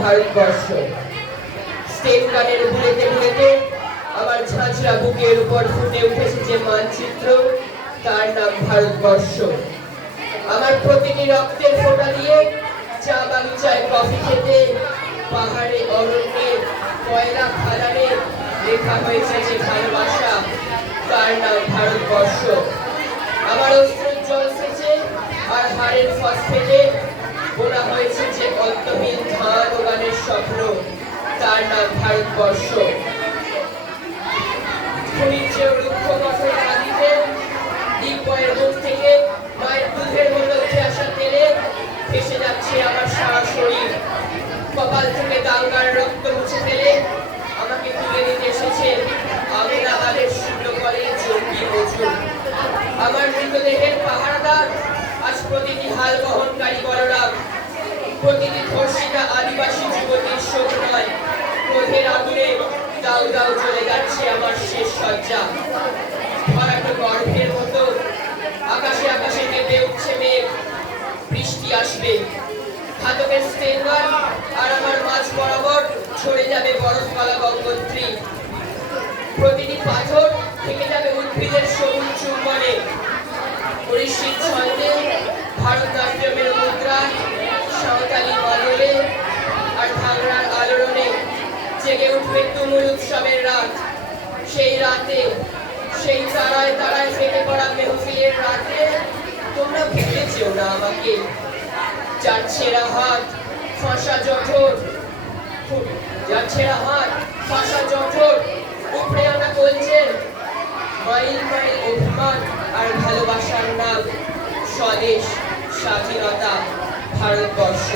Bharatvarsha. State গানের ভুলেতে ভুলেতে আমার ঝাঁঝরা বুকের উপর ফুটে উঠেছে যে মানচিত্র, তার নাম ভারতবর্ষ। আমার প্রতিটি রক্তের ফোঁটা দিয়ে চা বাগিচায় কফি খেতে পাহাড়ে, অরণ্যে, কয়লা খাদানে লেখা হয়েছে যে ভালোবাসা, তার নাম ভারতবর্ষ। আমার অস্ত্রের জল সেচে আর হাড়ের ফসফেটে বোনা হয়েছে যে অন্তহীন ধান ও গানের স্বপ্ন, তার নাম ভারতবর্ষ। আমার সারা শরীর। কপাল থেকে দাঙ্গার রক্ত ফেলে, আমাকে তুলে নিতে করে মৃতদেহের পাহারাদার আজ প্রতিটি হাল বলরাম প্রতিটি ধর্ষিতা আদিবাসী যুবতীর শোক নয় ক্রোধের আগুনে দাউ দাউ চলে যাচ্ছে আমার শেষ সজ্জা ভরাট গর্ভের মতো আকাশে আকাশে কেঁপে উঠছে মেঘ। বৃষ্টি আসবে। ঘাতকের স্টেনগার আর আমার মাঝ বরাবর ছড়ে যাবে বরফ কলা গঙ্গোত্রী। প্রতিটি পাথর থেকে যাবে উদ্ভিদের সবুজ সেই রাতে, সেই তারায় তারায় ফেটে পড়া মেহফিলের রাতে তোমরা যেও না আমাকে। যার ছেঁড়া হাত ফাঁসা জঠর যার ছেঁড়া হাত ফাঁসা জঠর উপড়ে আনা কলছেন মাইল মাইল অভিমান আর ভালোবাসার নাম, স্বদেশ, স্বাধীনতা, ভারতবর্ষ